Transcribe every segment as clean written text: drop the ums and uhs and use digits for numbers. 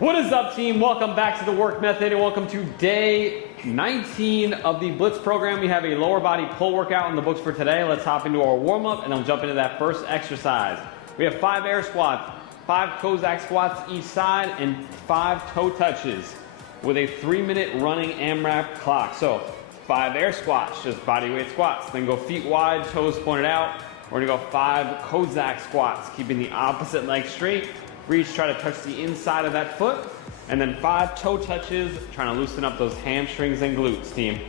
What is up, team? Welcome back to the Werkd Method and welcome to day 19 of the BLITZ program. We have a lower body pull workout in the books for today. Let's hop into our warm-up and then we'll jump into that first exercise. We have 5 air squats, 5 Cossack squats each side, and 5 toe touches with a 3-minute running AMRAP clock. So 5 air squats, just body weight squats. Then go feet wide, toes pointed out. We're gonna go 5 Cossack squats, keeping the opposite leg straight. Reach, try to touch the inside of that foot. And then 5 toe touches, trying to loosen up those hamstrings and glutes, team.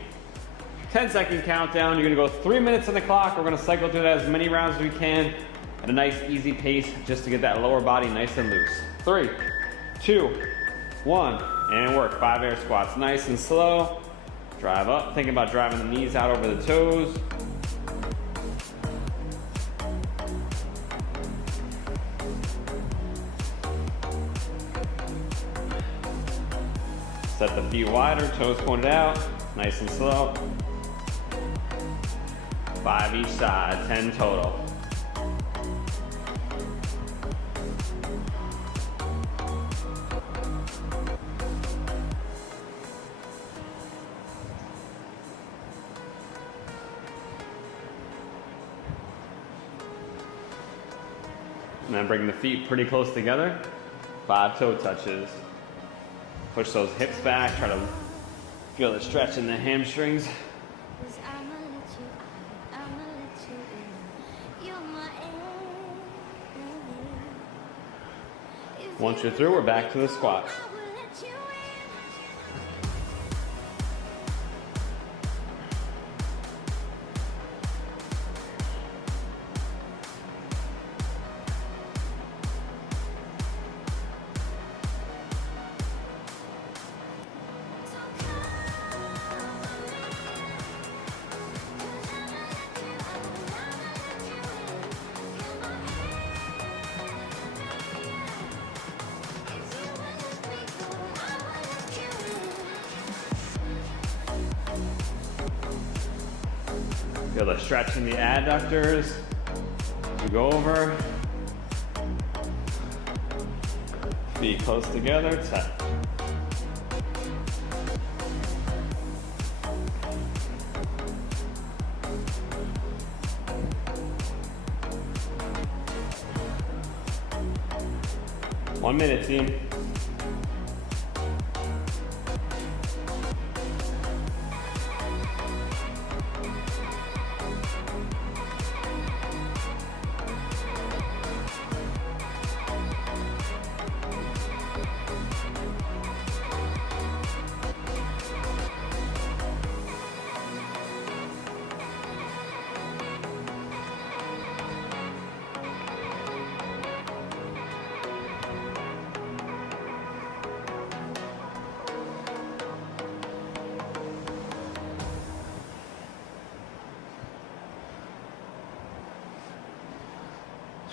10-second countdown. You're gonna go 3 minutes on the clock. We're gonna cycle through that as many rounds as we can at a nice easy pace just to get that lower body nice and loose. 3, 2, 1, and work. 5 air squats, nice and slow. Drive up, thinking about driving the knees out over the toes. Set the feet wider, toes pointed out, nice and slow. 5 each side, 10 total. And then bring the feet pretty close together. 5 toe touches. Push those hips back, try to feel the stretch in the hamstrings. Once you're through, we're back to the squats. Feel the stretch in the adductors. You go over. Feet close together, tap. One minute, team.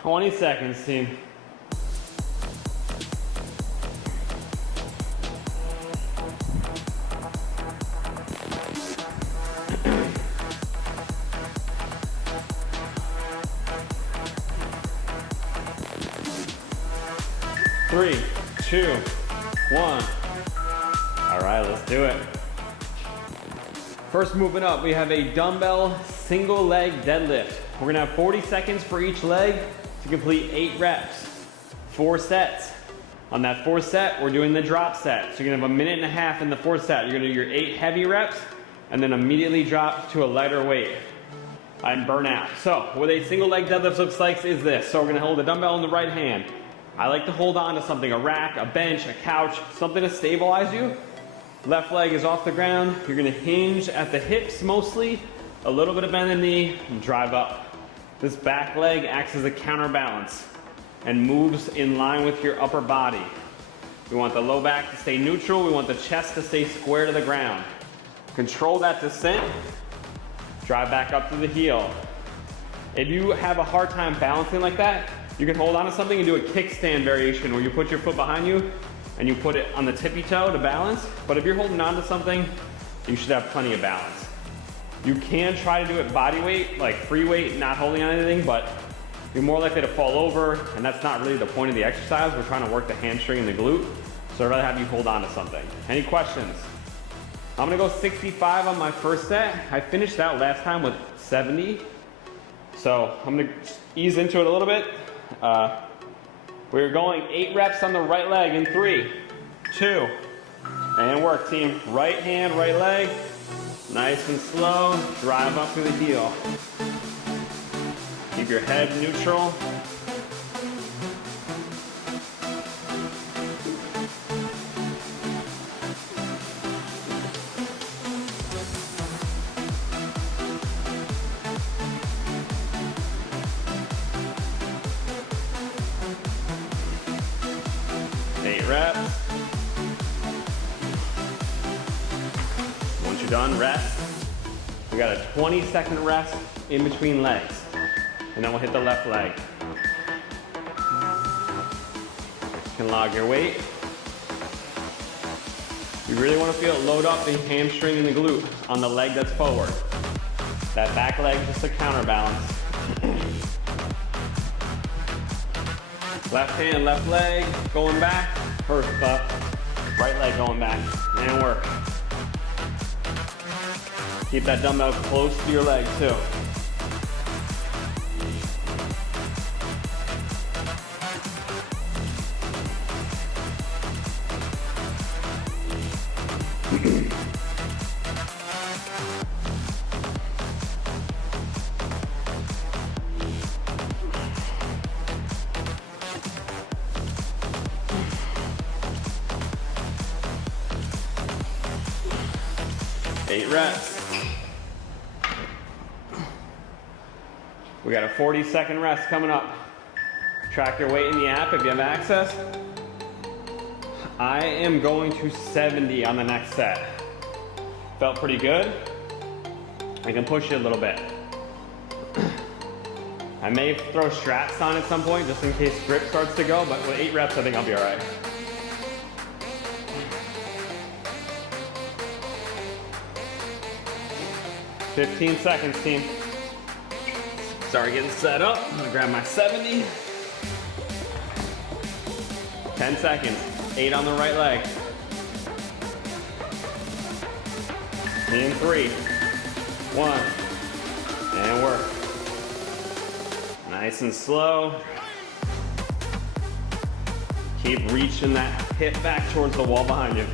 Twenty seconds, team. Three, 2, 1. All right, let's do it. First movement up, we have a dumbbell single leg deadlift. We're gonna have 40 seconds for each leg to complete 8 reps, 4 sets. On that 4th set, we're doing the drop set. So you're gonna have 1.5 minutes in the 4th set. You're gonna do your 8 heavy reps and then immediately drop to a lighter weight and burn out. So what a single leg deadlift looks like is this. So we're gonna hold the dumbbell in the right hand. I like to hold on to something, a rack, a bench, a couch, something to stabilize you. Left leg is off the ground. You're gonna hinge at the hips mostly, a little bit of bend in the knee, and drive up. This back leg acts as a counterbalance and moves in line with your upper body. We want the low back to stay neutral. We want the chest to stay square to the ground. Control that descent. Drive back up to the heel. If you have a hard time balancing like that, you can hold on to something and do a kickstand variation where you put your foot behind you and you put it on the tippy toe to balance. But if you're holding on to something, you should have plenty of balance. You can try to do it body weight, like free weight, not holding on anything, but you're more likely to fall over, and that's not really the point of the exercise. We're trying to work the hamstring and the glute. So I'd rather have you hold on to something. Any questions? I'm gonna go 65 on my first set. I finished out last time with 70. So I'm gonna ease into it a little bit. We're going 8 reps on the right leg in 3, 2, and work, team. Right hand, right leg. Nice and slow. Drive up through the heel. Keep your head neutral. Reps. Once you're done, rest. We got a 20-second rest in between legs. And then we'll hit the left leg. You can log your weight. You really want to feel it load up the hamstring and the glute on the leg that's forward. That back leg just a counterbalance. Left hand, left leg, going back. First up, right leg going back, and work. Keep that dumbbell close to your leg too. Reps. We got a 40-second rest coming up. Track your weight in the app if you have access. I am going to 70 on the next set. Felt pretty good. I can push you a little bit. I may throw straps on at some point just in case grip starts to go, but with 8 reps I think I'll be all right. 15 seconds, team. Sorry, getting set up. I'm gonna grab my 70. 10 seconds. 8 on the right leg. In 3, 1, and work. Nice and slow. Keep reaching that hip back towards the wall behind you.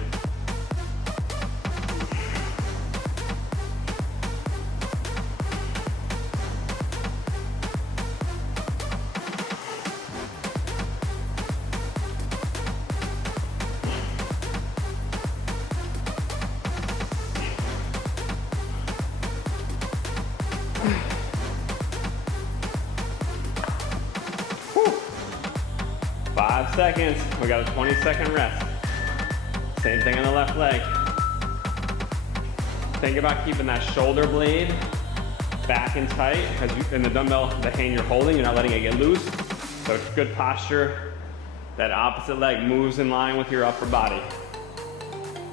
Whew. 5 seconds. We got a 20-second rest. Same thing on the left leg. Think about keeping that shoulder blade back and tight, because in the dumbbell, the hand you're holding, you're not letting it get loose. So it's good posture. That opposite leg moves in line with your upper body.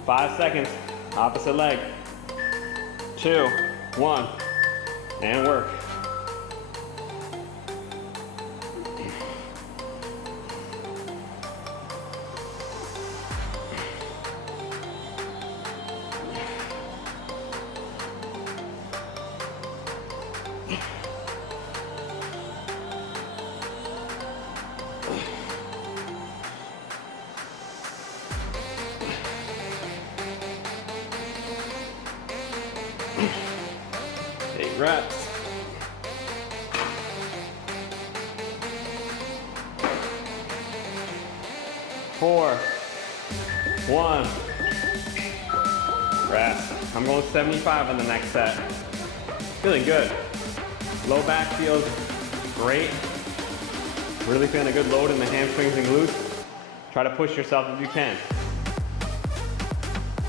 5 seconds. Opposite leg. 2, 1, and work. Reps. 4, 1, rest. I'm going 75 on the next set. Feeling good. Low back feels great. Really feeling a good load in the hamstrings and glutes. Try to push yourself if you can.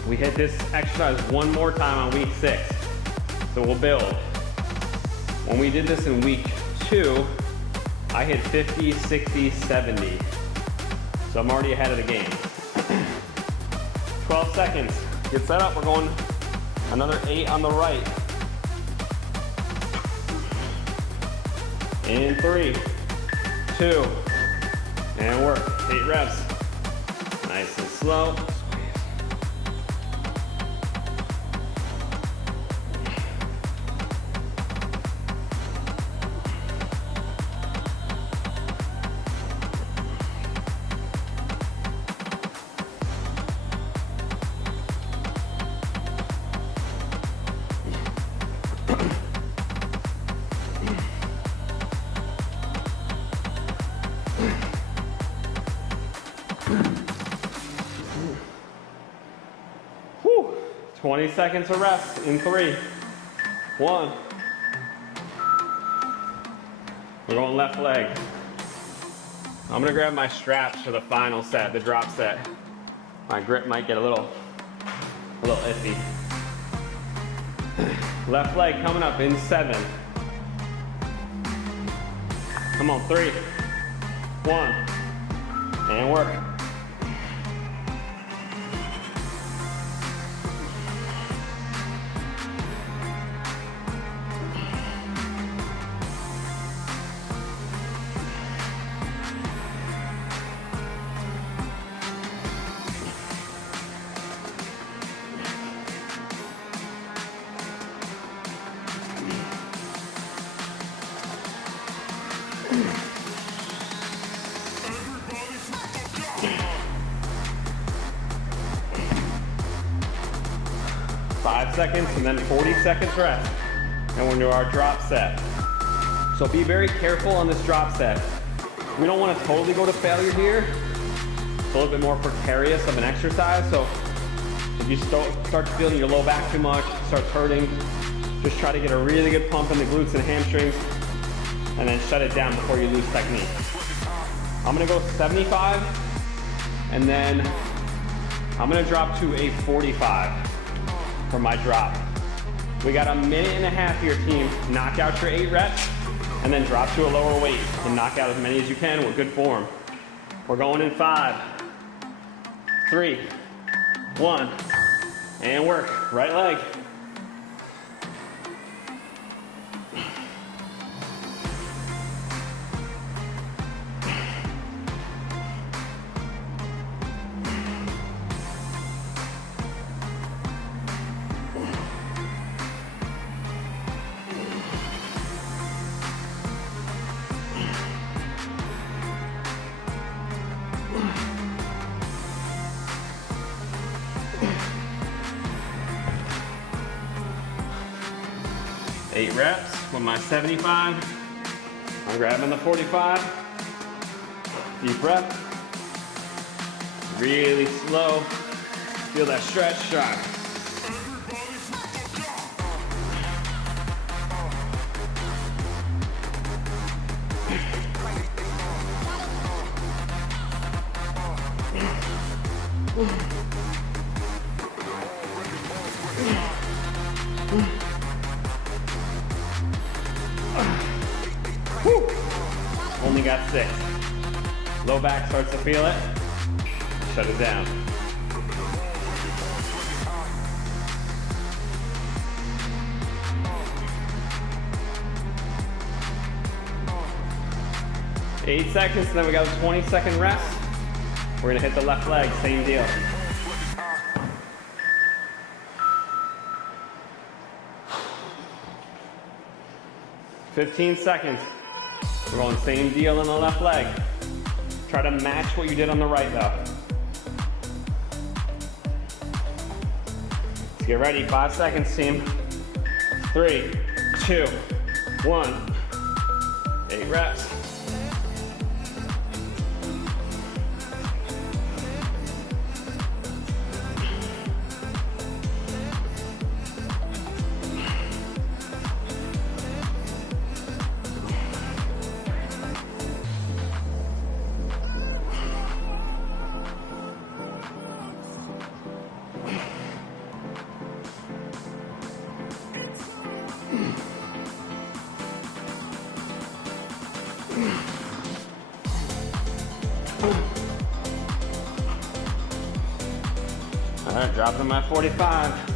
We hit this exercise one more time on week 6. So we'll build. When we did this in week 2, I hit 50, 60, 70. So I'm already ahead of the game. 12 seconds. Get set up. We're going another 8 on the right. In 3, 2, and work. 8 reps. Nice and slow. Whew. 20 seconds of rest in 3, 1. We're going left leg. I'm gonna grab my straps for the final set, the drop set. My grip might get a little iffy. Left leg coming up in 7. Come on, 3, 1, and work. Five seconds and then 40 seconds rest. And we're into our drop set. So be very careful on this drop set. We don't want to totally go to failure here. It's a little bit more precarious of an exercise. So if you start feeling your low back too much, starts hurting, just try to get a really good pump in the glutes and hamstrings and then shut it down before you lose technique. I'm gonna go 75 and then I'm gonna drop to a 45 for my drop. We got a minute and a half here, team. Knock out your 8 reps and then drop to a lower weight and knock out as many as you can with good form. We're going in 5, 3, 1, and work. Right leg. Eight reps with my 75. I'm grabbing the 45. Deep breath. Really slow. Feel that stretch, shot. Only got 6. Low back starts to feel it. Shut it down. Eight seconds, and then we got a 20-second rest. We're gonna hit the left leg, same deal. $15 seconds. We're going same deal on the left leg. Try to match what you did on the right though. Let's get ready, 5 seconds, team. 3, 2, 1. 8 reps. All right, dropping my 45.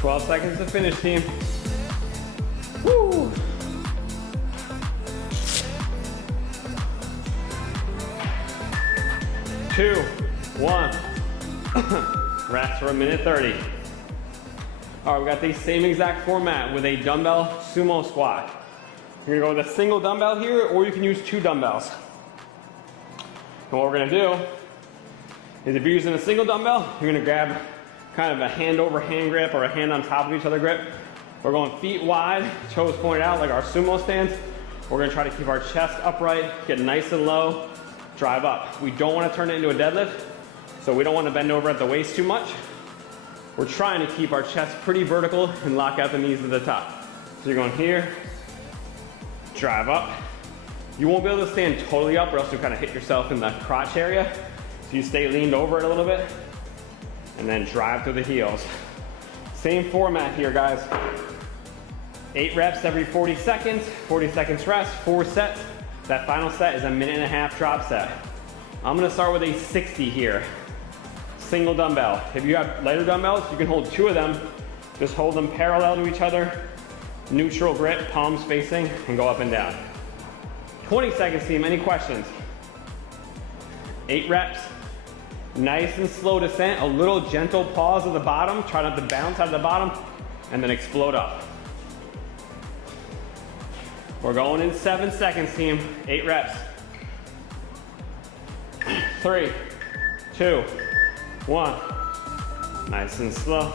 12 seconds to finish, team. Woo! Two, one. Rest for a minute 30. All right, we got the same exact format with a dumbbell sumo squat. You're gonna go with a single dumbbell here, or you can use 2 dumbbells. And what we're gonna do is, if you're using a single dumbbell, you're gonna grab kind of a hand over hand grip or a hand on top of each other grip. We're going feet wide, toes pointed out like our sumo stance. We're gonna try to keep our chest upright, get nice and low, drive up. We don't wanna turn it into a deadlift, so we don't wanna bend over at the waist too much. We're trying to keep our chest pretty vertical and lock out the knees at the top. So you're going here, drive up. You won't be able to stand totally up or else you'll kind of hit yourself in the crotch area. So you stay leaned over it a little bit and then drive through the heels. Same format here, guys. 8 reps every 40 seconds, 40 seconds rest, 4 sets. That final set is a 1.5-minute drop set. I'm gonna start with a 60 here. Single dumbbell. If you have lighter dumbbells, you can hold 2 of them. Just hold them parallel to each other. Neutral grip, palms facing, and go up and down. 20 seconds, team. Any questions? 8 reps. Nice and slow descent. A little gentle pause at the bottom. Try not to bounce out of the bottom, and then explode up. We're going in 7 seconds, team. 8 reps. 3, 2, 1. Nice and slow.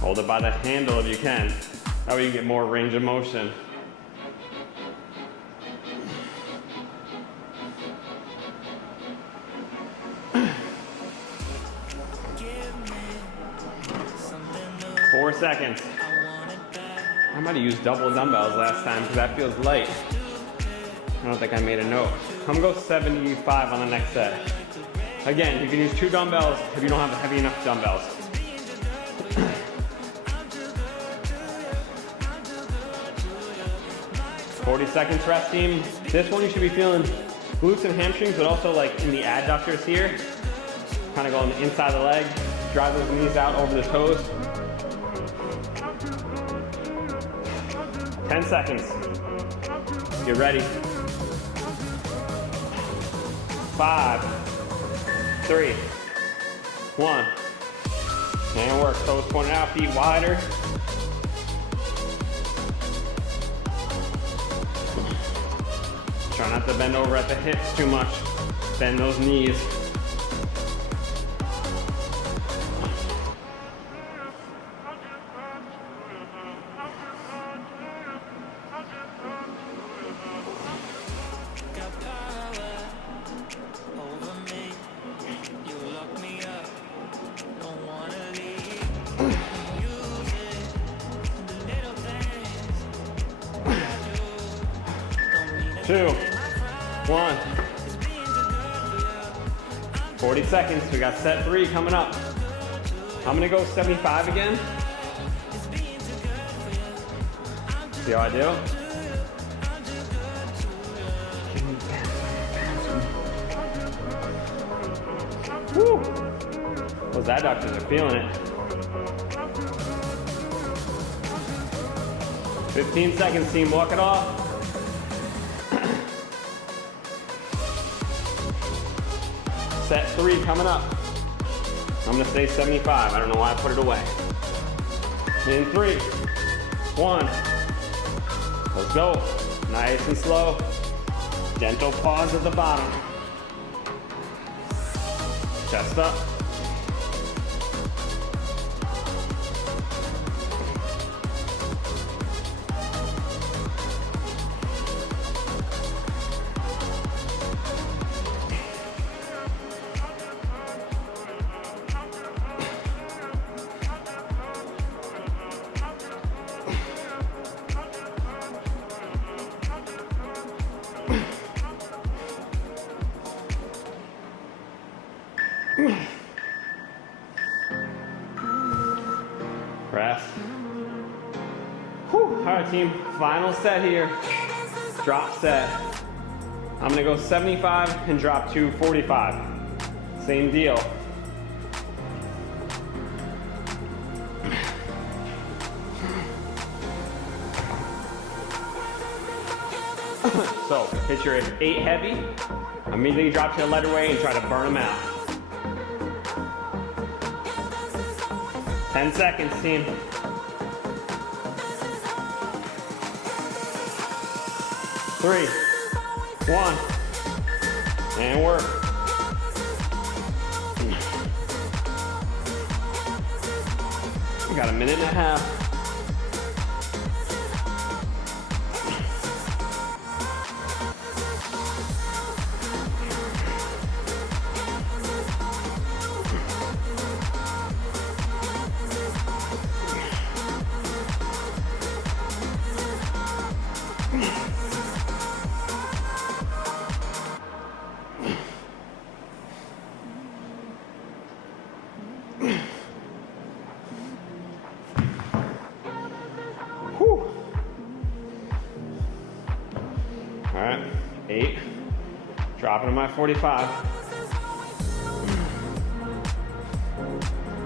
Hold it by the handle if you can. That way you get more range of motion. Four seconds. I might have used double dumbbells last time because that feels light. I don't think I made a note. I'm gonna go 75 on the next set. Again, you can use 2 dumbbells if you don't have heavy enough dumbbells. 40 seconds rest, team. This one you should be feeling glutes and hamstrings, but also like in the adductors here. Kind of go on the inside of the leg. Drive those knees out over the toes. 10 seconds. Get ready. 5, 3, 1. And work. Toes pointed out, feet wider. Try not to bend over at the hips too much. Bend those knees. Two, 1. 40 seconds. We got set 3 coming up. I'm gonna go 75 again. See how I do? Woo! Those adductors are feeling it. 15 seconds, team. Walk it off. Set 3 coming up. I'm gonna say 75. I don't know why I put it away. In 3, 1. Let's go. Nice and slow. Gentle pause at the bottom. Chest up. Rest. Whew. All right, team, final set here. Drop set. I'm gonna go 75 and drop to 45. Same deal. So, hit your 8 heavy, immediately drop to your lighter weight and try to burn them out. 10 seconds, team. 3, 1, and work. We got a minute and a half. All right, 8, dropping to my 45.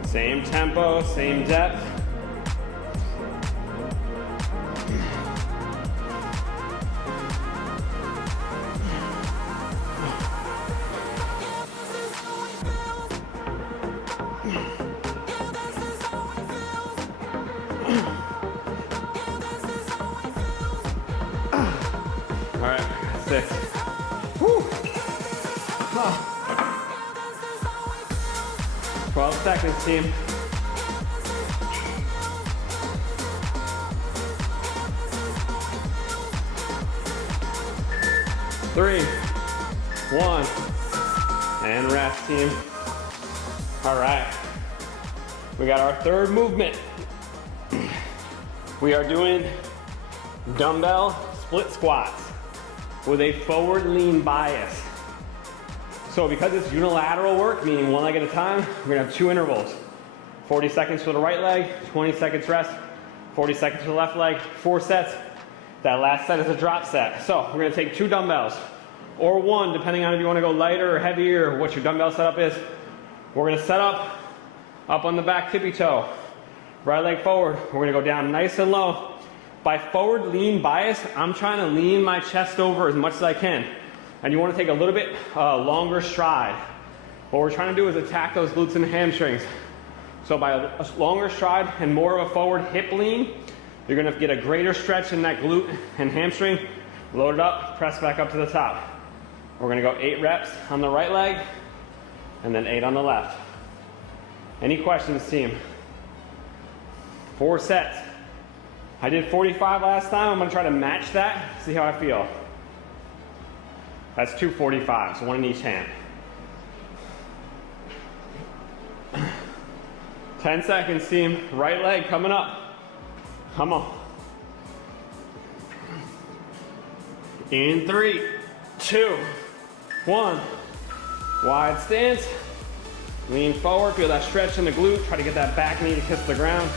Same tempo, same depth. All right, 6. Woo. 12 seconds, team. Three, 1, and rest, team. All right, we got our third movement. We are doing dumbbell split squats with a forward lean bias. So because it's unilateral work, meaning one leg at a time, we're gonna have 2 intervals. 40 seconds for the right leg, 20 seconds rest, 40 seconds for the left leg, 4 sets. That last set is a drop set. So we're gonna take 2 dumbbells, or 1, depending on if you wanna go lighter or heavier, or what your dumbbell setup is. We're gonna set up on the back tippy toe. Right leg forward, we're gonna go down nice and low. By forward lean bias, I'm trying to lean my chest over as much as I can. And you want to take a little bit longer stride. What we're trying to do is attack those glutes and hamstrings. So by a longer stride and more of a forward hip lean, you're going to get a greater stretch in that glute and hamstring. Load it up, press back up to the top. We're going to go 8 reps on the right leg and then 8 on the left. Any questions, team? 4 sets. I did 45 last time. I'm going to try to match that, see how I feel. That's 2 45s, 1 in each hand. 10 seconds, team. Right leg coming up. Come on. In 3, 2, 1. Wide stance. Lean forward, feel that stretch in the glute. Try to get that back knee to kiss the ground.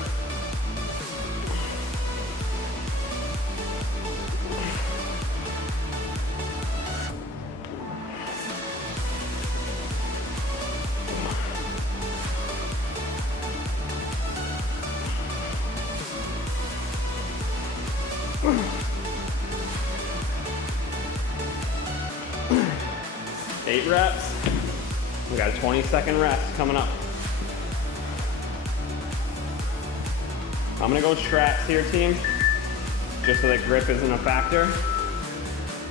Eight reps. We got a 20-second rest coming up. I'm gonna go straps here, team, just so that grip isn't a factor.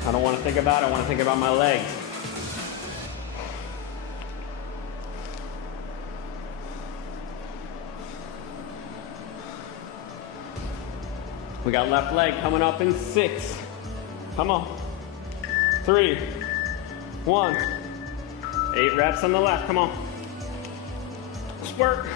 I don't want to think about it, I want to think about my legs. We got left leg coming up in 6. Come on. 3, 1. 8 reps on the left, come on. Squirt.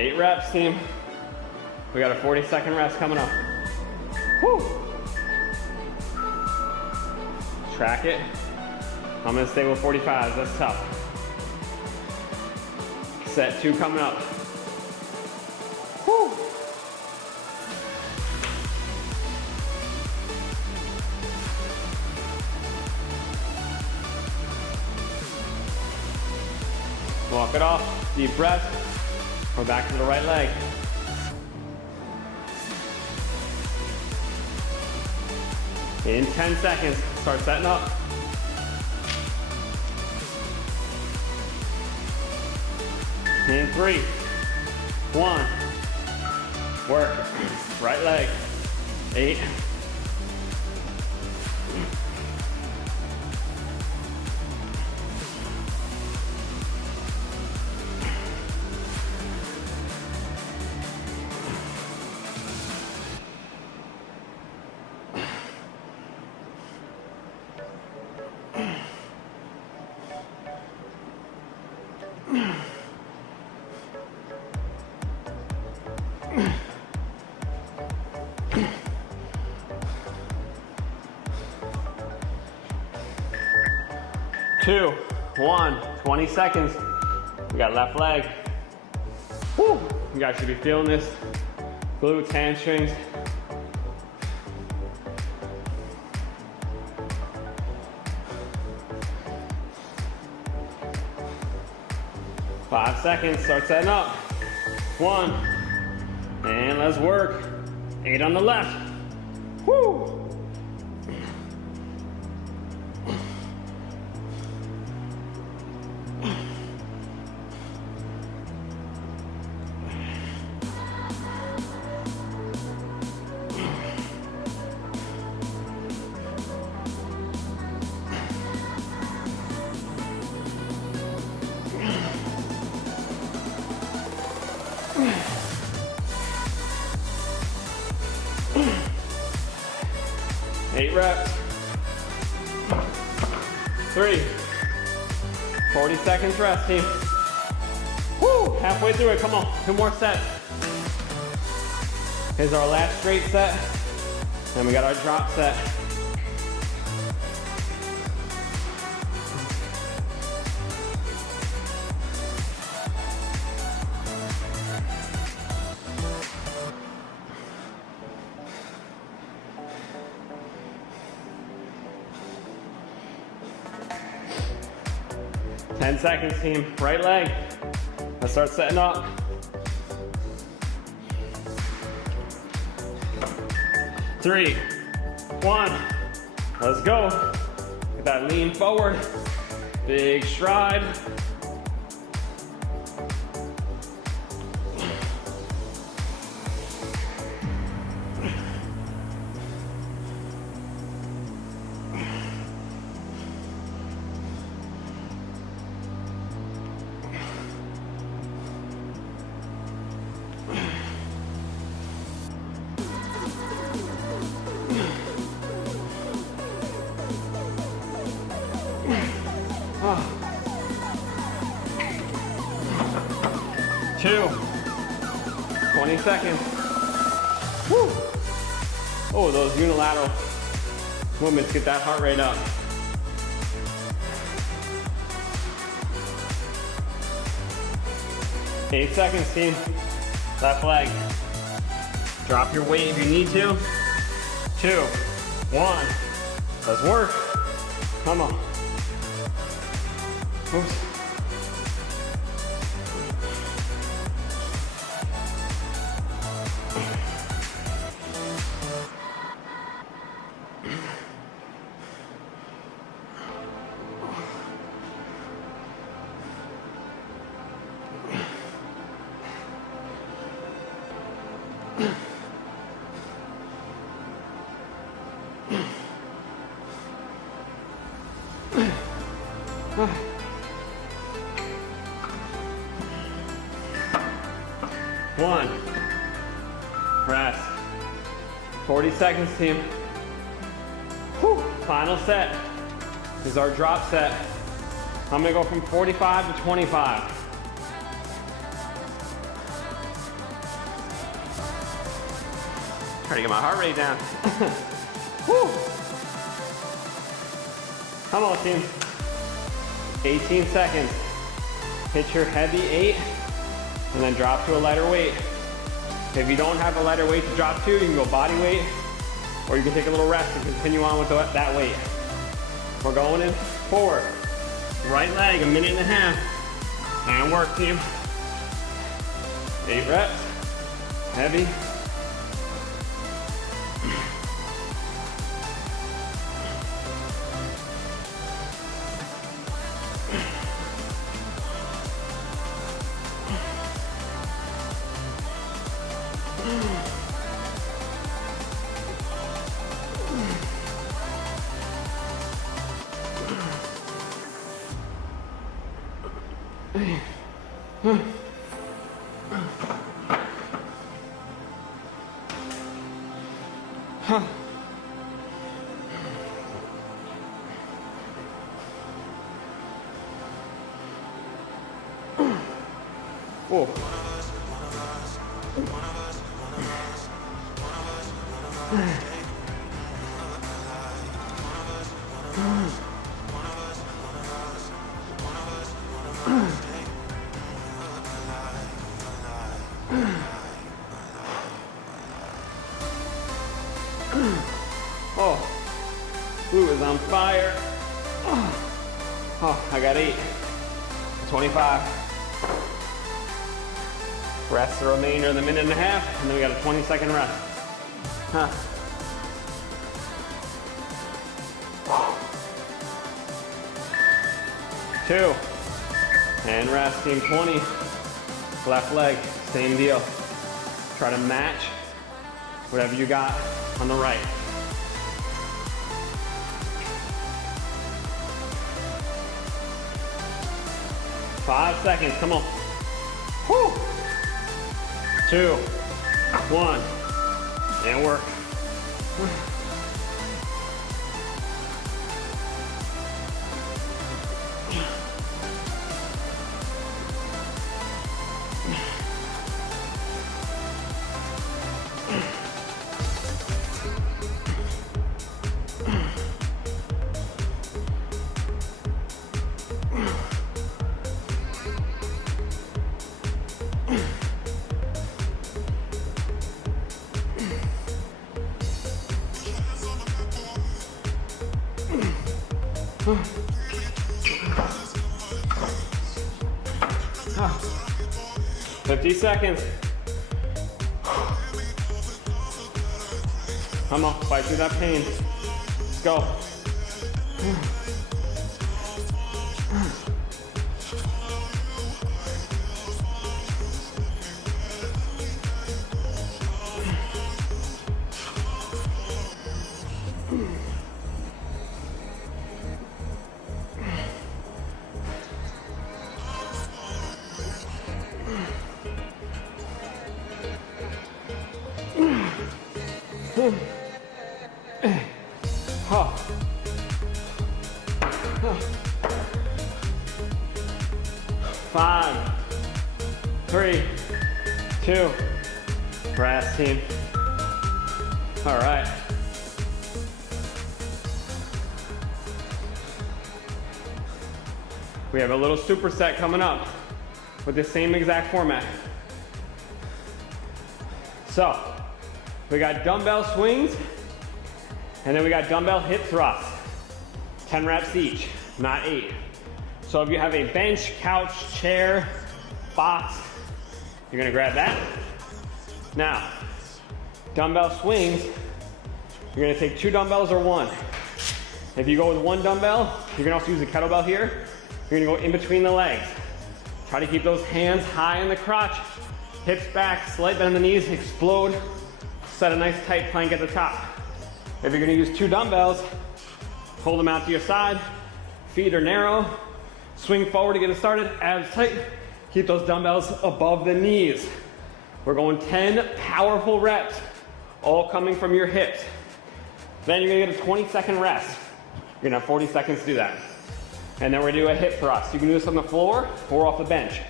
8 reps, team. We got a 40-second rest coming up. Woo. Track it. I'm gonna stay with 45s, that's tough. Set 2 coming up. Woo. Walk it off, deep breath. We're back to the right leg. In 10 seconds, start setting up. In 3, 1, work, right leg, 8, 2, 1, 20 seconds. We got left leg. Woo. You guys should be feeling this. Glutes, hamstrings. Five seconds, start setting up. 1, and let's work. 8 on the left. Woo. Eight reps. 3. 40 seconds rest, team. Woo! Halfway through it, come on. 2 more sets. Here's our last straight set. Then we got our drop set. Ten seconds, team. Right leg. Let's start setting up. Three, 1. Let's go. Get that lean forward. Big stride. Two. 20 seconds. Woo. Oh, those unilateral movements get that heart rate up. Eight seconds, team. Left leg. Drop your weight if you need to. 2, 1. Let's work. Come on. Oops. One. Rest. 40 seconds, team. Whew. Final set is our drop set. I'm gonna go from 45 to 25. Try to get my heart rate down. Woo. Come on, team. 18 seconds. Hit your heavy 8, and then drop to a lighter weight. If you don't have a lighter weight to drop to, you can go body weight, or you can take a little rest and continue on with that weight. We're going in forward. Right leg, 1.5 minutes. And work, team. 8 reps. Heavy. Whoa. Oh, glute is on fire. Oh, I got 8. 25. Rest the remainder of the 1.5 minutes, and then we got a 20-second rest. Huh. Two. And rest, team. 20. Left leg, same deal. Try to match whatever you got on the right. Five seconds, come on. Woo! 2, 1, and work. Ah. 50 seconds. Come on, fight through that pain. Let's go. Five, 3, 2, rest, team. All right. We have a little superset coming up with the same exact format. So, we got dumbbell swings, and then we got dumbbell hip thrusts. 10 reps each, not 8. So if you have a bench, couch, chair, box, you're gonna grab that. Now, dumbbell swings, you're gonna take 2 dumbbells or 1. If you go with 1 dumbbell, you can also use a kettlebell here. You're gonna go in between the legs. Try to keep those hands high in the crotch, hips back, slight bend in the knees, explode. Set a nice tight plank at the top. If you're gonna use 2 dumbbells, hold them out to your side, feet are narrow, swing forward to get it started, abs tight, keep those dumbbells above the knees. We're going 10 powerful reps, all coming from your hips. Then you're gonna get a 20-second rest. You're gonna have 40 seconds to do that. And then we're gonna do a hip thrust. You can do this on the floor or off the bench.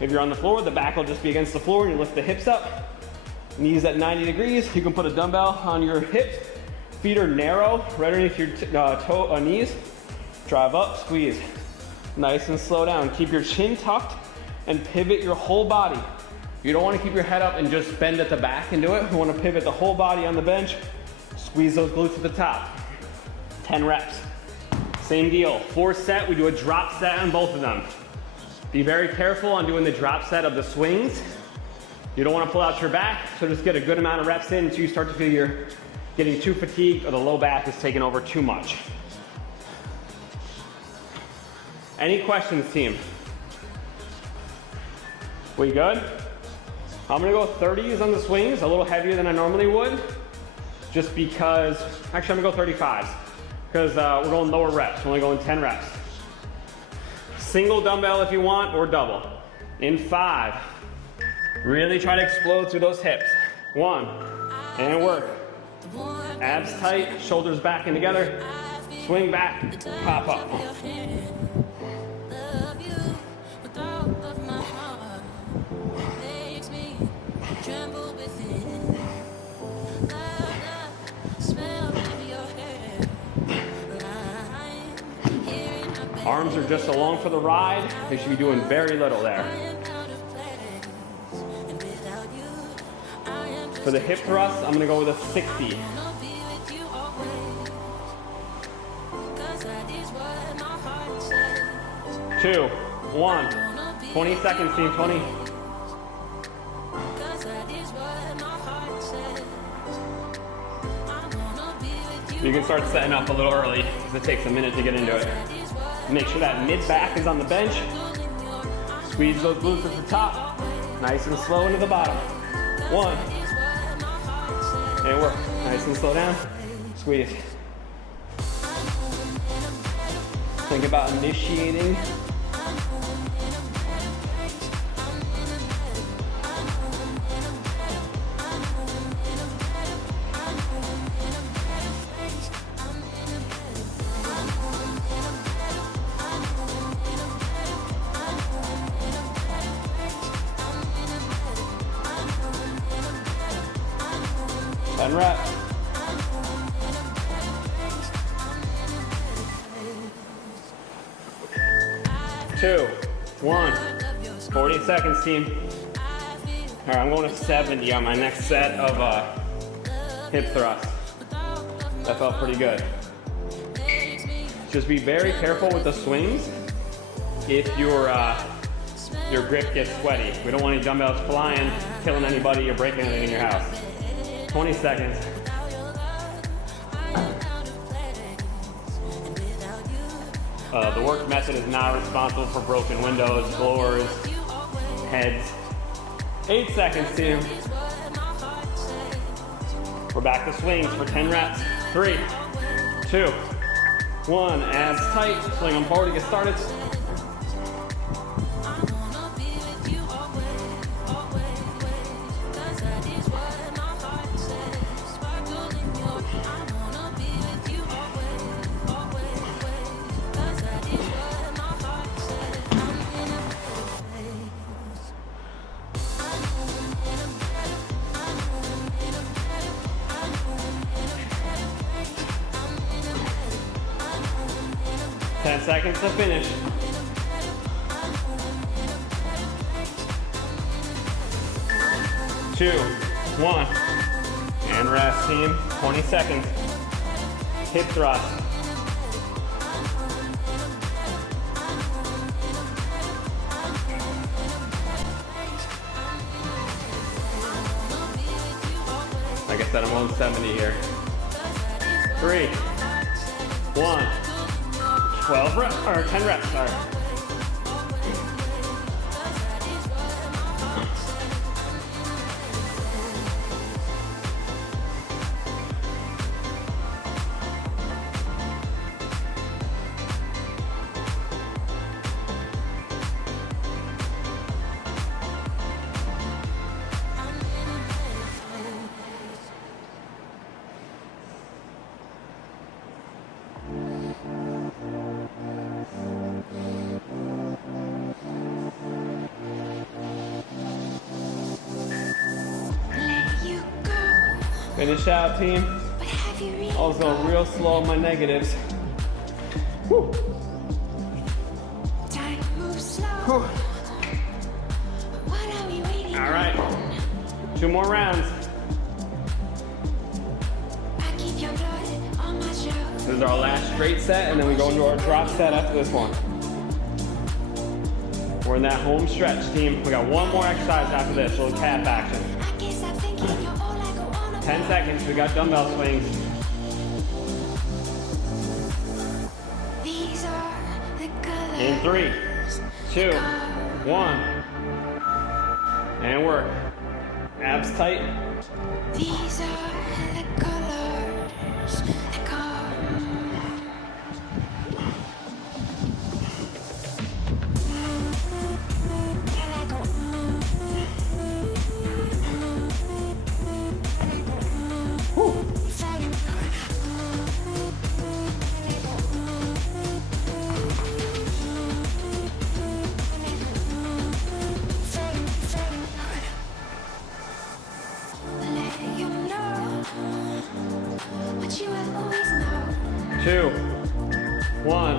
If you're on the floor, the back will just be against the floor and you lift the hips up. Knees at 90 degrees. You can put a dumbbell on your hips. Feet are narrow, right underneath your knees. Drive up, squeeze. Nice and slow down. Keep your chin tucked and pivot your whole body. You don't want to keep your head up and just bend at the back and do it. You want to pivot the whole body on the bench. Squeeze those glutes at the top. 10 reps. Same deal. 4th set, we do a drop set on both of them. Be very careful on doing the drop set of the swings. You don't want to pull out your back, so just get a good amount of reps in until you start to feel you're getting too fatigued or the low back is taking over too much. Any questions, team? We good? I'm gonna go 30s on the swings, a little heavier than I normally would, just because, actually I'm gonna go 35s, because we're going lower reps, we're only going 10 reps. Single dumbbell if you want, or double. In 5, really try to explode through those hips. 1, and work. Abs tight, shoulders back and together, swing back, pop up. Arms are just along for the ride. They should be doing very little there. For the hip thrust, I'm gonna go with a 60. 2, 1, 20 seconds, team, 20. You can start setting up a little early, because it takes a minute to get into it. Make sure that mid-back is on the bench. Squeeze those glutes at the top. Nice and slow into the bottom. 1. And work. Nice and slow down. Squeeze. Think about initiating. And reps. 2, 1, 40 seconds, team. All right, I'm going to 70 on my next set of hip thrusts. That felt pretty good. Just be very careful with the swings if your grip gets sweaty. We don't want any dumbbells flying, killing anybody, or breaking anything in your house. 20 seconds. The Werkd Method is not responsible for broken windows, floors, heads. 8 seconds, team. We're back to swings for 10 reps. 3, 2, 1. Abs tight. Swing them forward to get started. Seconds to finish. 2, 1, and rest, team. 20 seconds. Hip thrust. Like I said, I'm on 70 here. 3, 1. 12 reps, or 10 reps, sorry. Finish out, team. I was going real slow on my negatives. Whew. Whew. All right, 2 more rounds. This is our last straight set, and then we go into our drop set after this one. We're in that home stretch, team. We got 1 more exercise after this, a little calf action. 10 seconds, we got dumbbell swings. In 3, 2, 1. And work. Abs tight. These are the colors that come. What you will always know. 2, 1.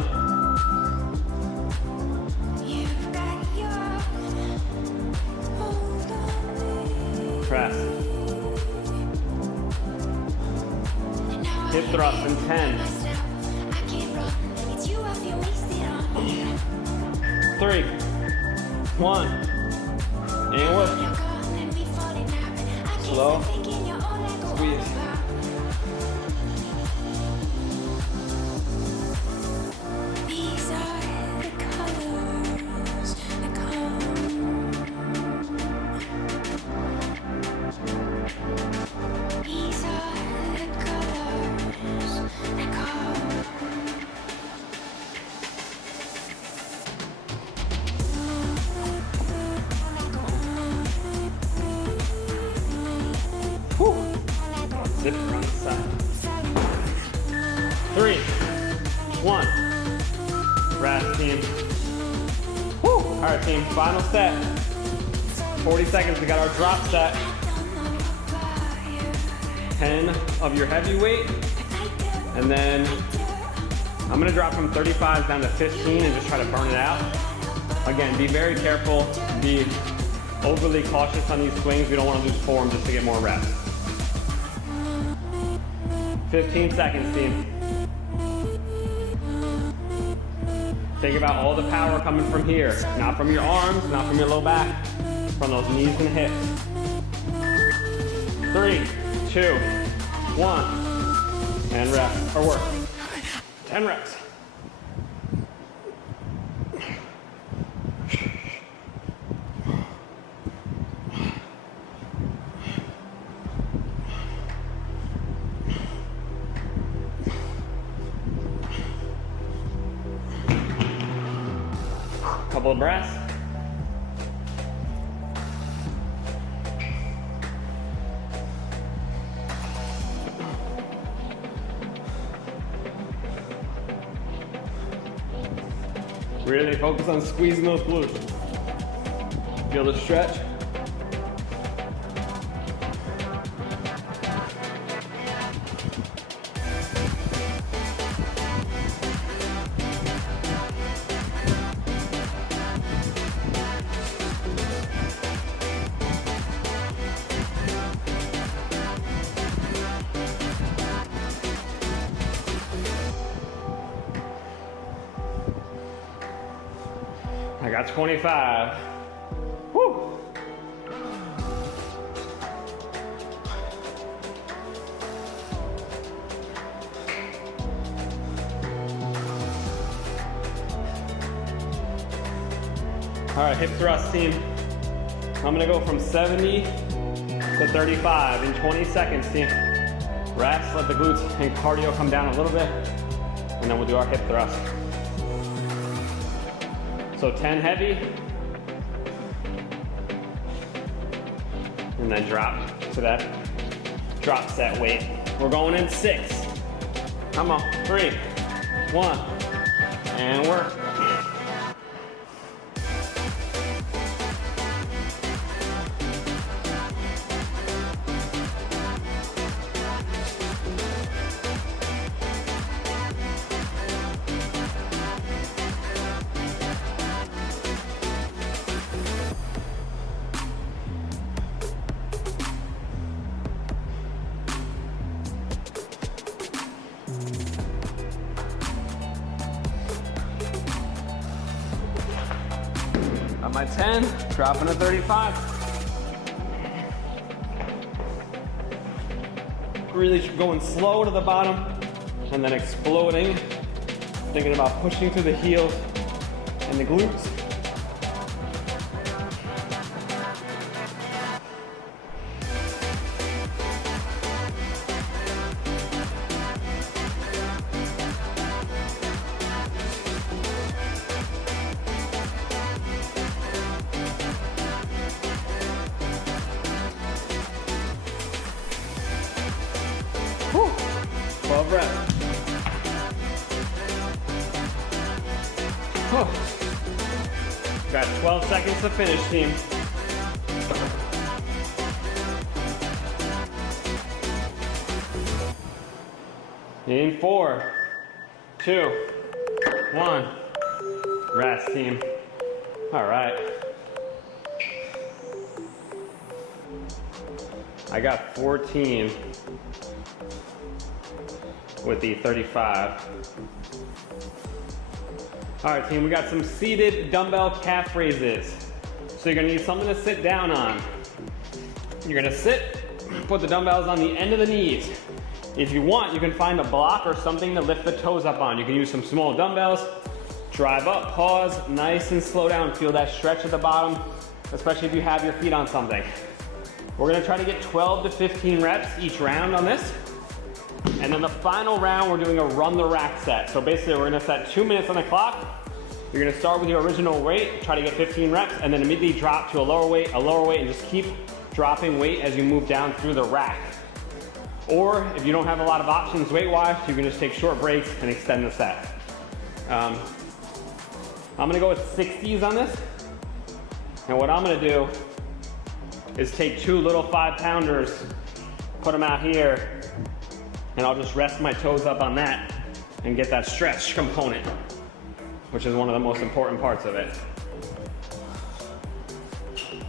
You've got your hold on me. Press. Hip thrust in 10. I can't run. It's you I feel wasted on. 3, 1. And work. You're gone and we falling out. I can't Slow. stop thinking you're all I go on Squeeze. about. These are the colors that come. These are the colors that come. Whew. Zip around the side. 3, 1. Rest, team. Whew. All right, team. Final set. 40 seconds. We got our drop set. 10 of your heavy weight. And then I'm gonna drop from 35 down to 15 and just try to burn it out. Again, be very careful. Be overly cautious on these swings. We don't want to lose form just to get more reps. 15 seconds, team. Think about all the power coming from here. Not from your arms, not from your low back, from those knees and hips. 3, 2, 1. And rest, or work. 10 reps. Couple of breaths. Really focus on squeezing those glutes. Feel the stretch. I got 25. Woo. All right, hip thrust, team. I'm gonna go from 70 to 35 in 20 seconds, team. Rest, let the glutes and cardio come down a little bit, and then we'll do our hip thrust. So 10 heavy, and then drop to that drop set weight. We're going in 6. Come on, 3, 1, and work. my 10, dropping to 35. Really going slow to the bottom and then exploding. Thinking about pushing through the heels and the glutes. Whew. 12 reps. Whew. Got 12 seconds to finish, team. In 4, 2, 1. Rest, team. All right. I got 14 with the 35. All right, team, we got some seated dumbbell calf raises. So you're gonna need something to sit down on. You're gonna sit, put the dumbbells on the end of the knees. If you want, you can find a block or something to lift the toes up on. You can use some small dumbbells, drive up, pause, nice and slow down. Feel that stretch at the bottom, especially if you have your feet on something. We're gonna try to get 12 to 15 reps each round on this. And then the final round, we're doing a run the rack set. So basically we're gonna set 2 minutes on the clock. You're gonna start with your original weight, try to get 15 reps, and then immediately drop to a lower weight, and just keep dropping weight as you move down through the rack. Or if you don't have a lot of options weight-wise, you can just take short breaks and extend the set. I'm gonna go with 60s on this. And what I'm gonna do is take 2 little 5-pounders, put them out here, and I'll just rest my toes up on that and get that stretch component, which is one of the most important parts of it.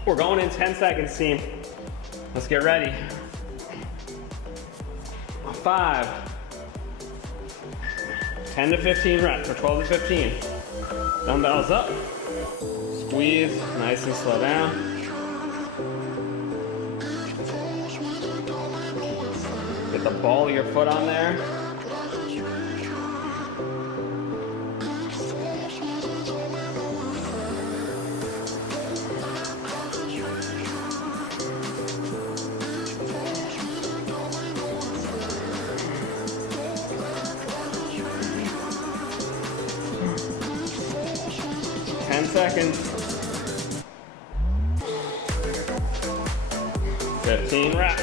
We're going in 10 seconds, team. Let's get ready. 5, 10 to 15 reps, or 12 to 15. Dumbbells up, squeeze, nice and slow down. Get the ball of your foot on there. Seconds. 15 reps.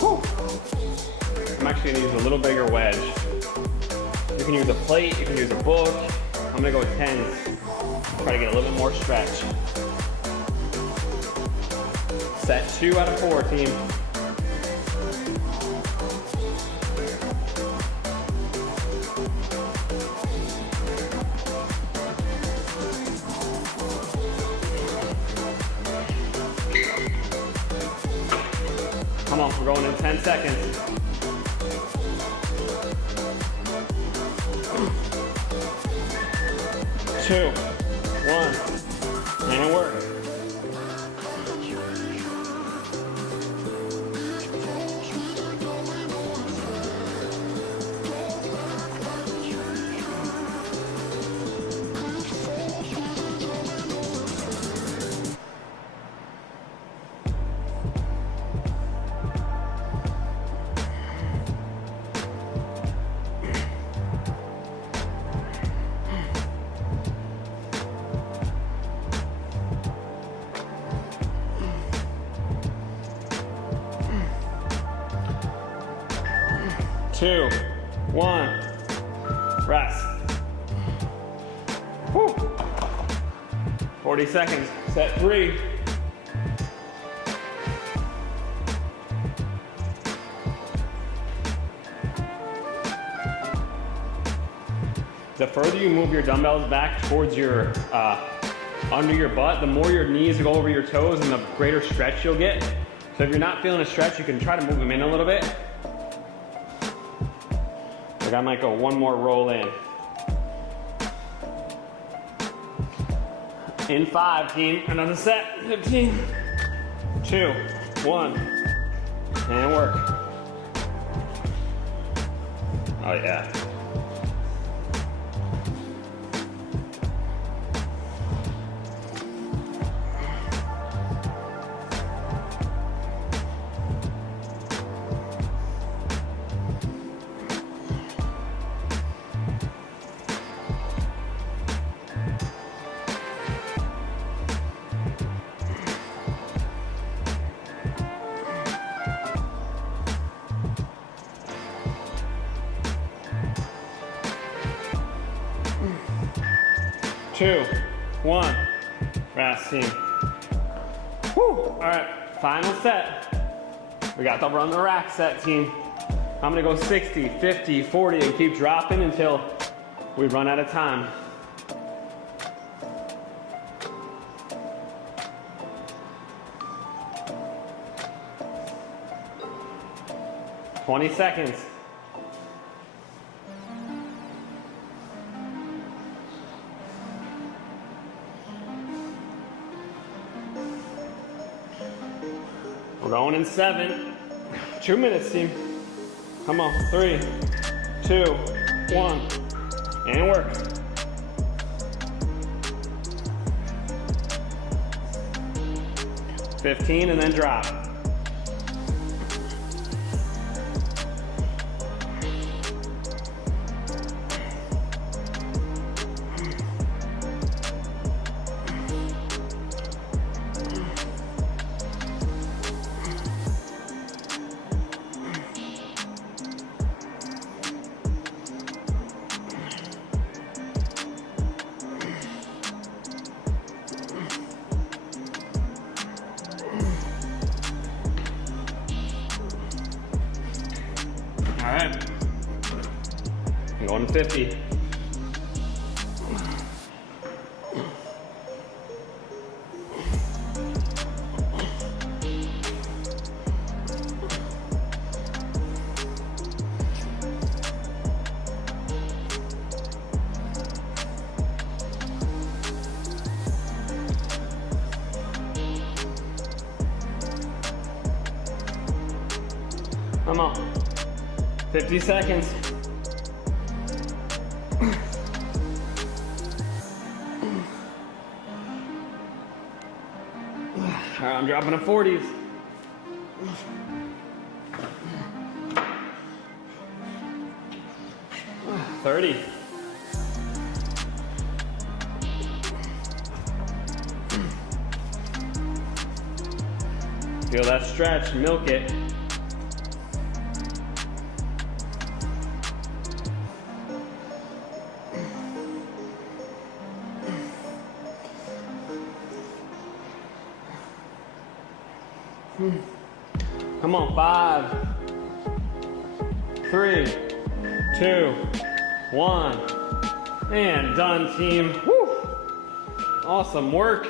Whew. I'm actually gonna use a little bigger wedge. You can use a plate, you can use a book. I'm gonna go with 10s. Try to get a little bit more stretch. Set 2 out of 4, team. Come on, we're going in 10 seconds. 2, 1, and work. Two, 1, rest. Whew. 40 seconds, set 3. The further you move your dumbbells back towards your, under your butt, the more your knees go over your toes and the greater stretch you'll get. So if you're not feeling a stretch, you can try to move them in a little bit. Like I might go one more roll in. In 5, team. Another set. 15, 2, 1. And work. Oh yeah. Two, one, rest team. Whew. All right, final set. We got the run the rack set team. I'm gonna go 60, 50, 40 and keep dropping until we run out of time. $20 seconds. We're going in 7. 2 minutes, team. Come on. 3, 2, 1. And work. $15 and then drop. All right, I'm going to 50. Come on. 50 seconds. All right, I'm dropping to 40s. $30. Feel that stretch, milk it. Come on, 5, 3, 2, 1, and done, team. Woo. Awesome work.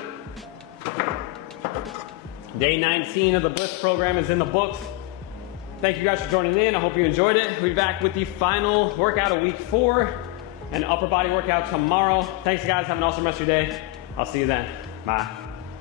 Day 19 of the BLITZ program is in the books. Thank you guys for joining in. I hope you enjoyed it. We'll be back with the final workout of week 4 and upper body workout tomorrow. Thanks, guys. Have an awesome rest of your day. I'll see you then. Bye.